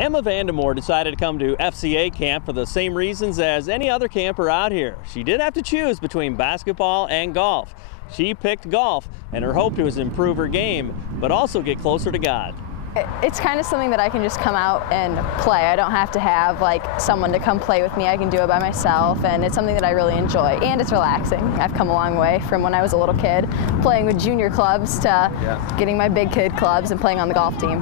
Emma Vandermoor decided to come to FCA camp for the same reasons as any other camper out here. She did have to choose between basketball and golf. She picked golf, and her hope was to improve her game, but also get closer to God. It's kind of something that I can just come out and play. I don't have to have like someone to come play with me. I can do it by myself, and it's something that I really enjoy, and it's relaxing. I've come a long way from when I was a little kid playing with junior clubs to getting my big kid clubs and playing on the golf team.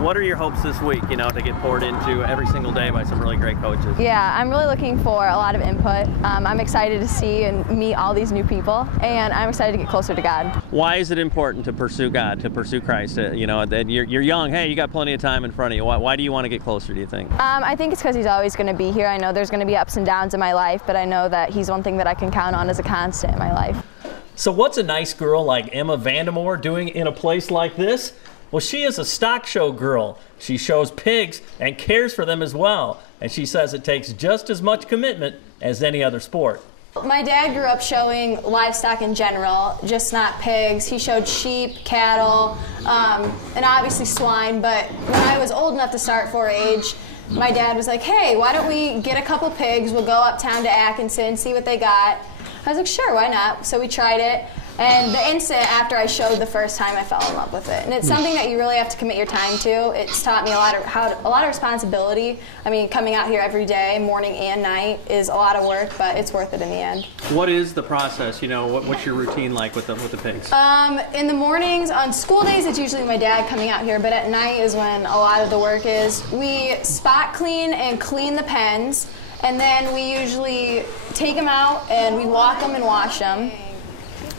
What are your hopes this week, to get poured into every single day by some really great coaches? Yeah, I'm really looking for a lot of input. I'm excited to see and meet all these new people, and I'm excited to get closer to God. Why is it important to pursue God, to pursue Christ? That you're young, hey, you got plenty of time in front of you. Why do you want to get closer, do you think? I think it's because He's always going to be here. I know there's going to be ups and downs in my life, but I know that He's one thing that I can count on as a constant in my life. So what's a nice girl like Emma Vandermoor doing in a place like this? Well, she is a stock show girl. She shows pigs and cares for them as well. And she says it takes just as much commitment as any other sport. My dad grew up showing livestock in general, just not pigs. He showed sheep, cattle, and obviously swine. But when I was old enough to start 4-H, my dad was like, hey, why don't we get a couple pigs? We'll go uptown to Atkinson, see what they got. I was like, sure, why not? So we tried it. And the instant after I showed the first time, I fell in love with it. And it's something that you really have to commit your time to. It's taught me a lot of responsibility. I mean, coming out here every day, morning and night, is a lot of work, but it's worth it in the end. What is the process? What's your routine like with the pigs? In the mornings, on school days, it's usually my dad coming out here, but at night is when a lot of the work is. We spot clean and clean the pens, and then we usually take them out and we walk them and wash them.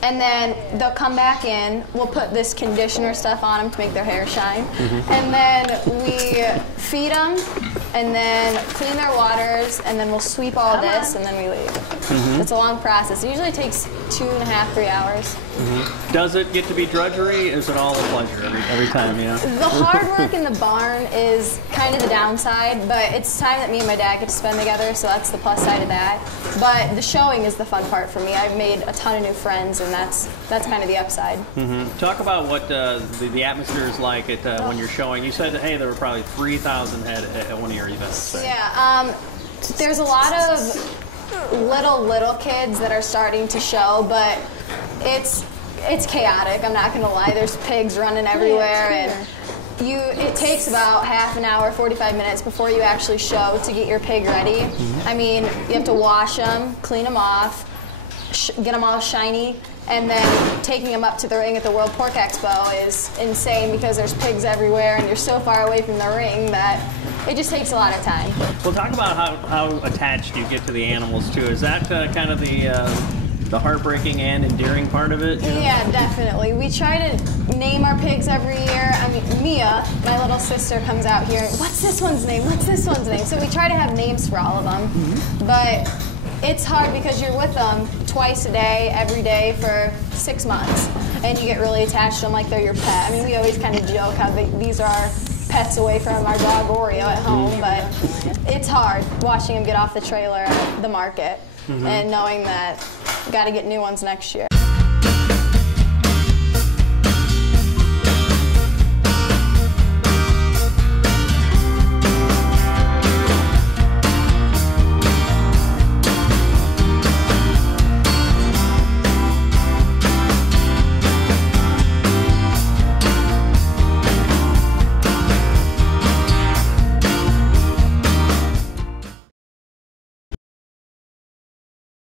And then they'll come back in. We'll put this conditioner stuff on them to make their hair shine. And then we feed them, and then clean their waters, and then we'll sweep all this, and then we leave. It's a long process. It usually takes 2.5, 3 hours. Does it get to be drudgery, or is it all a pleasure every time, The hard work in the barn is kind of the downside, but it's time that me and my dad get to spend together, so that's the plus side of that. But the showing is the fun part for me. I've made a ton of new friends, and that's kind of the upside. Talk about what the atmosphere is like when you're showing. You said, hey, there were probably 3,000 head at one of your events. Right? Yeah, there's a lot of little kids that are starting to show, but it's chaotic. I'm not going to lie. There's pigs running everywhere, and it takes about half an hour, 45 minutes before you actually show to get your pig ready. I mean, you have to wash them, clean them off, get them all shiny, and then taking them up to the ring at the World Pork Expo is insane because there's pigs everywhere and you're so far away from the ring that it just takes a lot of time. Well, talk about how attached you get to the animals too. Is that kind of the heartbreaking and endearing part of it? Yeah, definitely. We try to name our pigs every year. I mean, Mia, my little sister, comes out here, what's this one's name? What's this one's name? So we try to have names for all of them. But it's hard because you're with them twice a day, every day for 6 months. And you get really attached to them like they're your pet. I mean, we always kind of joke how these are our pets away from our dog Oreo at home, but it's hard watching them get off the trailer at the market and knowing that got to get new ones next year.